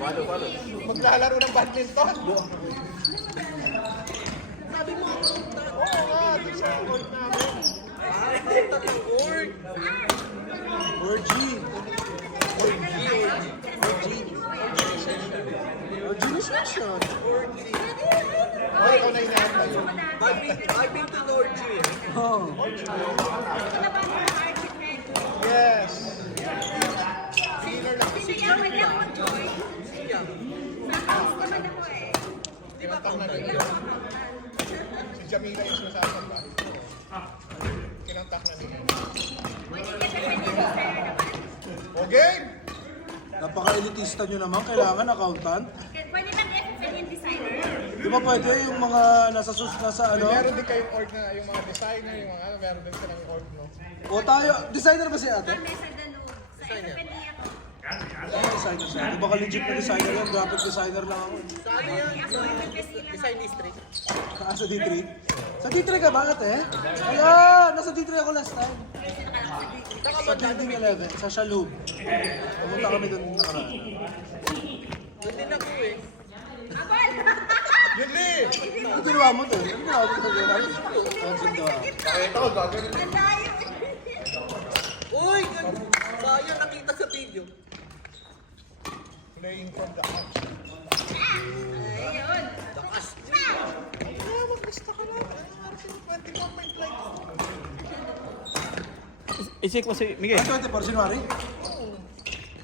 Maglalaro ng badminton. Sabi mo, oo nga, doon sa court namin. Ay, punta ng court. Orgy. Orgy session. Ay, ikaw na inaantay. I've been to Norgy eh. Oh. Yes. Feeler lang. Kinantang na rin. Si Jamila yung sinasabi ba? Kinantak na rin. Okay! Napaka-elitista nyo naman. Kailangan accountant. Pwede bang FFL designer? Di ba pwede yung mga nasa ano? Meron din kayong org na yung mga designer, yung mga ano, meron din silang org, no? O tayo, designer ba si ate? Kami sa Danube. Sa FFL ako. Designer siya. Di baka legit na designer yan? Graphic designer lang ako. Saan yan? Design District. Sa D3? Sa D3 ka ba ate? Ayan! Nasa D3 ako last time. Sa Building 11, sa Shalhoub. Pumunta kami doon nakaraan. Doon din ako eh. Yun, Lee! Ano ginawa mo to? Ano ginawa mo to? Ang ginawa. Pakita ko, gagawin. Ang layo. Uy! Sayang nakita sa video. Playing from the house. Ayun. Lakas. Ah, magbasta ka lang. 21.5 I-check mo si Miguel. 24 January?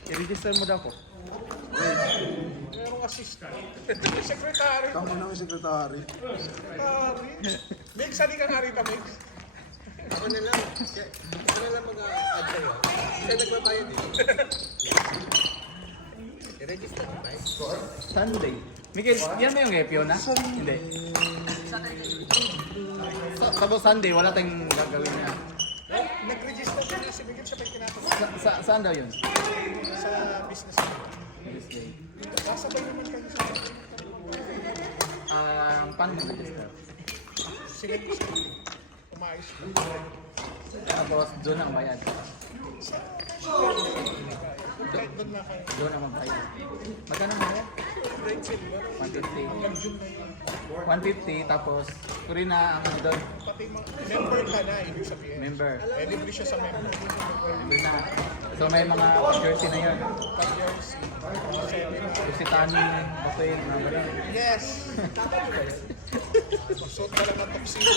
I-register mo daw po. Merong assistant. Secretary. Tama na may sekretary. Mix, sali ka nga rito, Mix. Ako na lang. Ako na lang mag-add sa'yo. Siya nagbabayad eh. I-register mo tayo. Sunday. Miguel, yan mo yung epyo na? Hindi. Tapos Sunday, wala tayong gagawin na. Nag-register ko na si Miguel sa pagkinatas Saan daw yun? sa business. This day. Kasabay naman kayo sa Paano mag-register? sila umayos ko. Tapos doon ang bayad. Kahit doon na kayo. Doon ang magbayad. Magkano ang bayad? 150. 150 tapos free na ang ano doon. Pati member ka na, ibig sabihin. Member. Eh, libre siya sa member. Doon na. So may mga jersey na yun. Si Tani, Basoy, mga ba yun? Yes! Suot ka lang ng tuxedo.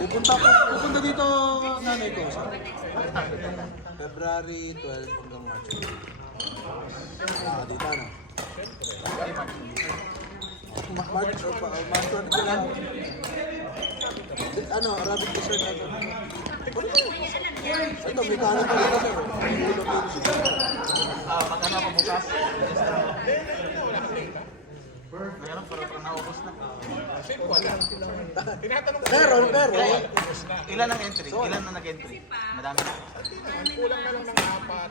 Pupunta dito nanay ko sa February 12 hanggang March 8. Dito na. March 12 ka lang. Ano, Arabic dessert natin. Ito, may kanan pa rin sir. Magkano ako bukas? Mayroon pero naubos na. Sip, wala. Tinatanong ko. Pero, Ilan ang entry? Ilan na nag-entry? Madami na. Kulang na lang ng apat.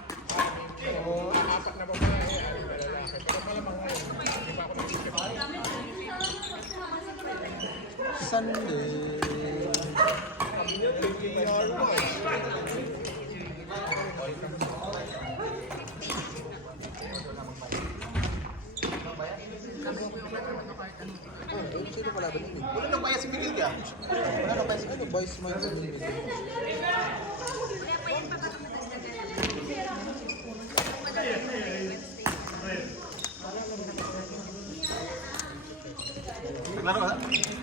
Pero apat na babae, ay lalaki. Pero malamang ngayon, hindi pa ako nag-isip. Sunday. Sino pala ba nini? Wala nang bayad si Miguel ka. Wala na ba? Ano ba? Smile sa nini? Naglaro ka?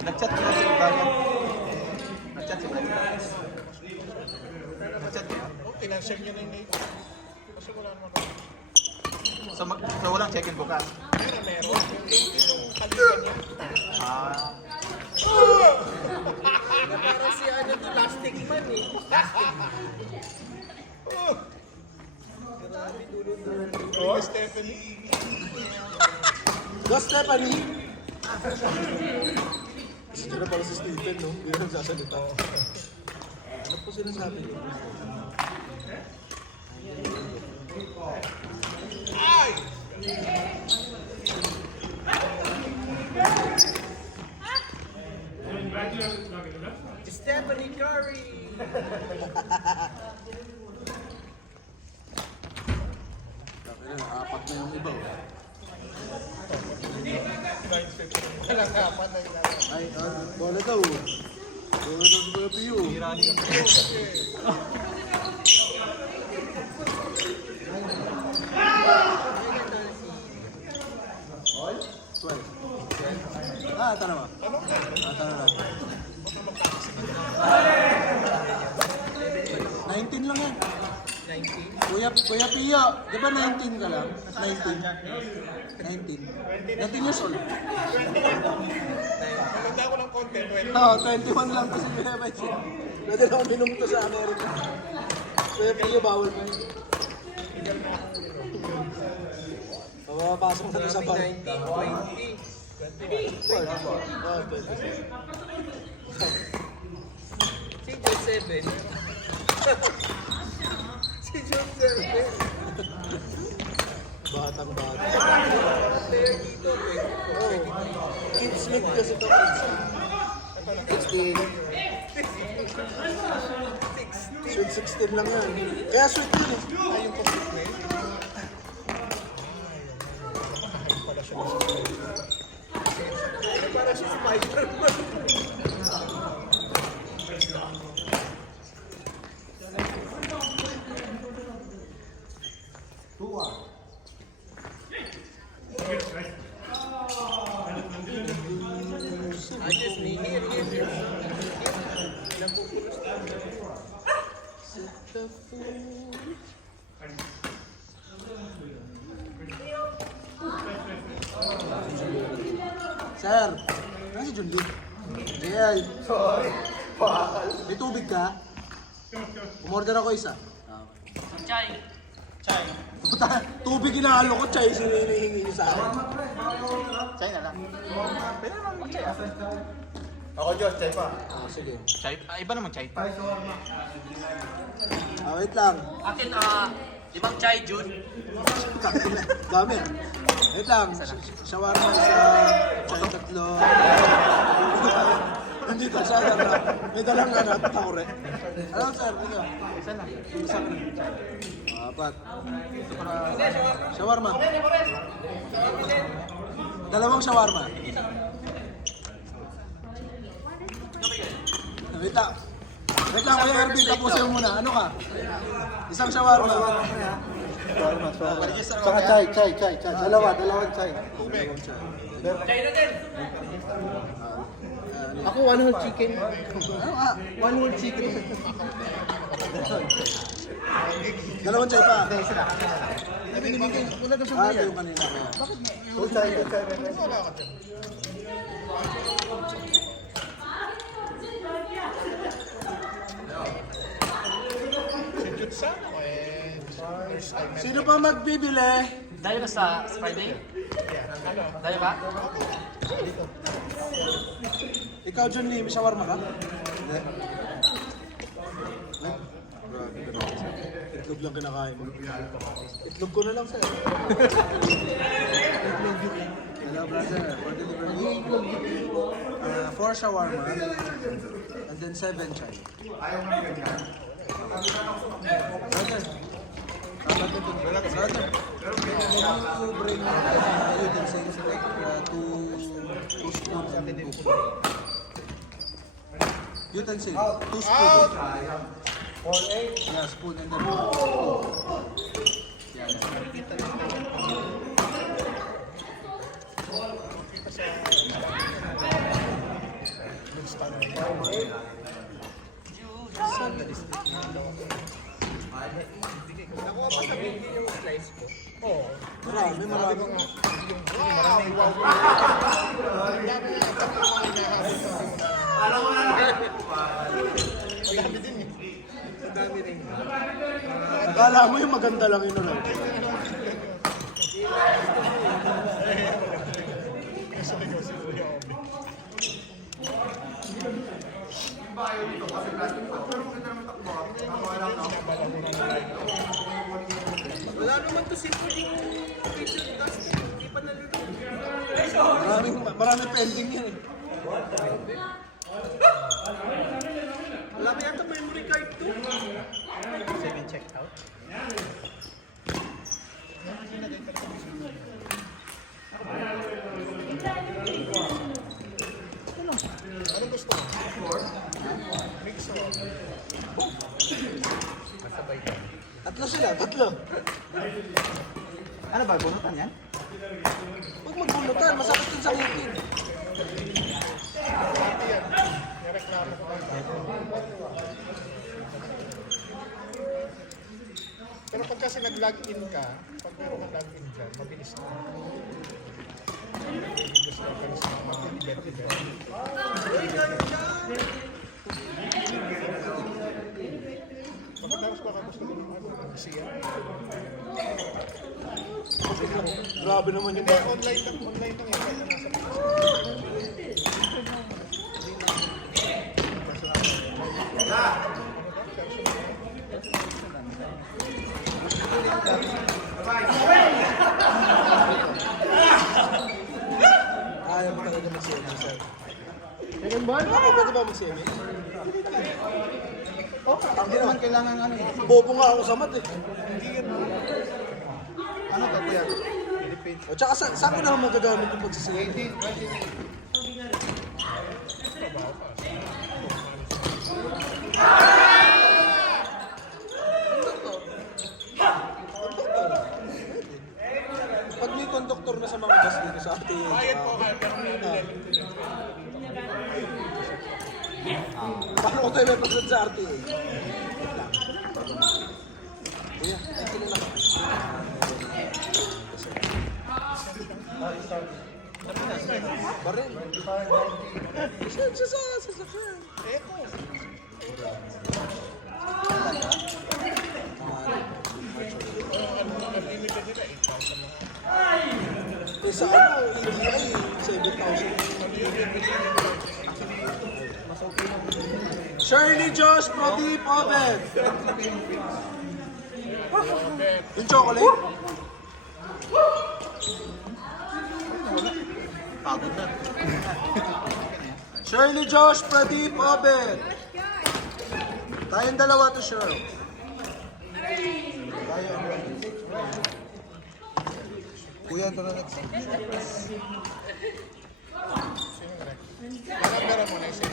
Nag-chat ka si Brian. Nag-chat si Brian. Nag-chat ka? Oh, tinansel niyo na yung name. Kasi wala naman ako. So walang check-in bukas? Meron. Yung 18 yung kalitan niya. Parang si ano to, plastic man eh. Oh, Stephanie. Go, Stephanie! Kasi na pala si Stephen, no? Hindi na nagsasalita. Ano po sinasabi niyo? Ay! Stephanie Curry! Ibaw. Walang apat na ilan. Ay, bola daw. Bola daw si Kuya Pio. Twelve. Tanong mo. Tanong natin. 19 lang yan. 19. Kuya Pio, di ba 19 ka lang? 19. 19 years old. Maganda ko ng konti. Oo, 21 lang to si Kuya Pio. Pwede lang minum to sa Amerika. Kuya Pio, bawal pa yun. Papasok na to sa bar. 19, 20. Si John 7. Si John 7. Batang bata. Player dito, 24. Kids league kasi to, kids league. 16. Sweet 16 lang yan. Kaya sweet yun eh. Ayun po si Quay. Para si Spider-Man. I just need here. Sir, ano si John Lee? JL. Sorry. May tubig ka? Umorder ako isa. Chai. Puta, tubig inaalo ko, chay, sino hinihingi niyo sa akin? Chay na lang. Pwede naman mag-chay. Ako, Diyos, chay pa. Sige. Chay? Iba naman chay. Wait lang. Akin, 5 chai, Jun. Dami ah. Wait lang. Shawarma isa, chay tatlo. Nandito siya, may dalang takore. Ano sir, ito? Isa lang. Isa ka na. Apat. Shawarma. Dalawang shawarma. Wait lang. Wait lang, Kuya Ervin, tapusin mo muna. Ano ka? Isang shawarma. Saka chay. Dalawang chay. Ako, one whole chicken. Ano ka? One whole chicken. Dalawang chay pa. Isa lang. Wala daw siya Ito yung kanina. Two chay. Si Jutsa ako eh. First time na. Sino pa magbibili? Dahil ka sa Friday? Ano? Dahil ka? Ikaw, John Lee, may shawarma ka? Hindi. Itlog lang kinakain mo. Itlog ko na lang, sir. Hello, brother. For delivery. 4 shawarma. And then 7 chai. Brother. Brother. Can you bring utensils like 2 spoons and 2 utensil, 2 spoons. Yeah, spoon and then 2. Yeah. Nakuha pa sa video yung slice ko. Oo. Marami. Wow! Wow! Madami din eh. Ang dami rin. Akala mo yung maganda lang yun lang. Wala naman to simple yung kitchen task. Hindi pa nalito. Maraming pending yan eh. Wala kaya ito memory card to. 7 checked out. Tatlo sila, tatlo. Ano ba, bunutan yan? Huwag magbunutan, masakit yun sa ngipin. Nireklamo ko ba? Pero pag kasi nag-login ka, pag meron kang login dyan, mabilis na. Mabilis na ka sa mga event-event. Pagkatapos baka gusto ko ng siya. Grabe naman yung Hindi, online lang yan. Kahit na nasa Pinas. Ayaw mo talaga mag-semi, sir. Second ball? Ako, pwede ba mag-semi? Hindi naman kailangan ano eh. Bobo nga ako sa mat eh. Ano to, kuya? Philippines. O tsaka saan ko naman magagamit yung pagsisemi? Pag may conductor na sa mga bus dito sa atin, Bayad po kayo, pero may paano ko tayo may pagsad sa RTA? Kuya, ito na lang. Baril. Siya sa sasakyan. unlimited nila, 8,000 lang. Eh sa ano, EDI, 7,000. Shirley Josh Pradeep Obed. Yung chocolate? Pagod na. Shirley Josh Pradeep Obed. Tayong dalawa to Shirl. Kuya, ito na next. Nakagara mo na siya.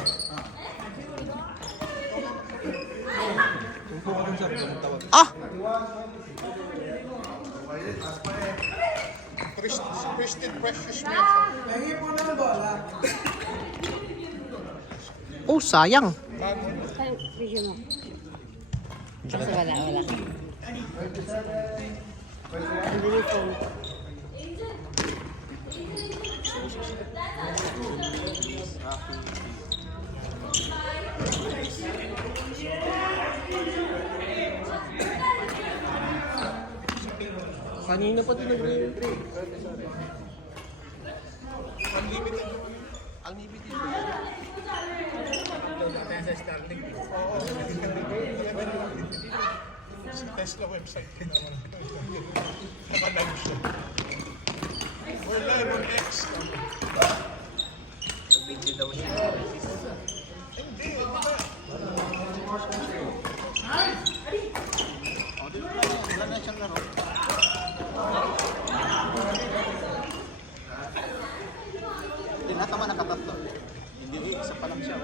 Christine Precious Metro. Pahingi po na ng bola. Oh, sayang. Kasi wala. Kanina pa din nag-re-entry. Unlimited. Unlimited. Tayo sa Starlink. Oo. Sa Tesla website. Nakalive siya. We're live on X. Video daw siya. Hindi, di ba? Wala na siyang laro. Tinatama nakatatlo. Hindi, isa pa lang siya.